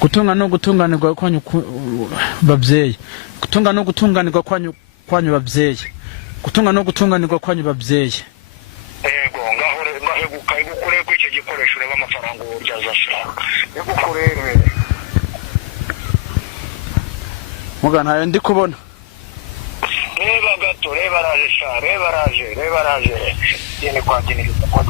gutunga no gutunganirwa kwanyu babyeyi, gutunga no gutunganirwa kwanyu babyeyi, gutunga no gutunganirwa kwanyu babyeyi. Yego ngaho gukore ko icyo gikoresho reba amafaranga uryazashaka yego muga ntayo ndi kubona. Reba gato, reba raje yene kwa dini kwa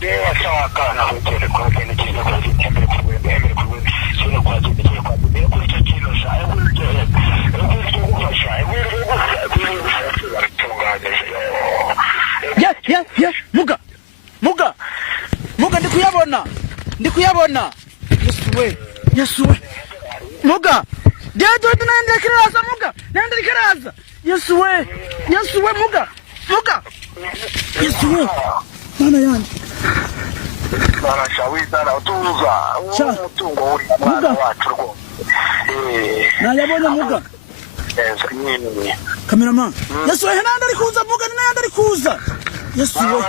reba sawa kana hoteli kwa dini kile kwa dini emere kwa sio kwa dini kwa dini kwa icyo kintu shaye Yeah, muga ndikuyabona Yesu we muga dedo nenda kiraza muga nenda kiraza Yesu we muga Yesu we mana yanjye bara shawita na utuza umutungo uri mwana wacu rwo nayabonye muga nini cameraman Yesu we nanda ari kuza muga nanda ari kuza Yesu we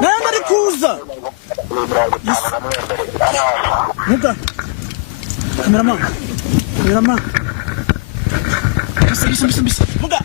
nanda ari kuza muga cameraman bisa muga